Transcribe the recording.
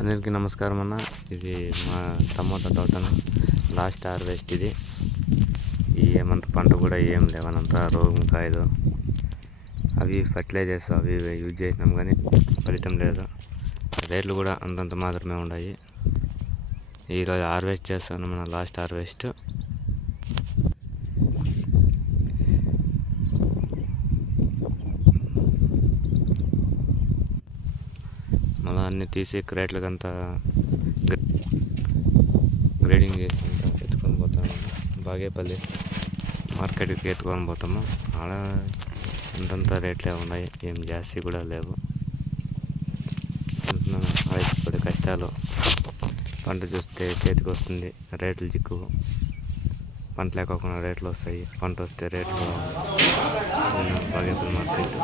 అందరికీ నమస్కారం అన్న. ఇది మా టమోటా తోటను లాస్ట్ హార్వెస్ట్. ఇది ఏమంత పంట కూడా ఏం లేవనంత రోగం కాయలు అవి ఫర్టిలైజర్స్ అవి యూజ్ చేసినాం కానీ ఫలితం లేదు. రేట్లు కూడా అంతంత మాత్రమే ఉన్నాయి. ఈరోజు హార్వెస్ట్ చేస్తాను, మన లాస్ట్ హార్వెస్ట్. మళ్ళీ అన్నీ తీసి క్రేట్లకంతా గ్రేడింగ్ చేసి ఎత్తుకొని పోతాము. బాగేపల్లి మార్కెట్కి ఎత్తుకొని పోతాము. ఆడ అంతంత రేట్లే ఉన్నాయి, ఏం జాస్తి కూడా లేవు. రైతు కష్టాలు, పంట చూస్తే చేతికి వస్తుంది, రేట్లు చిక్కువు. పంట లేకోకుండా రేట్లు వస్తాయి, పంట వస్తే రేట్లు. బాగేపల్లి మార్కెట్.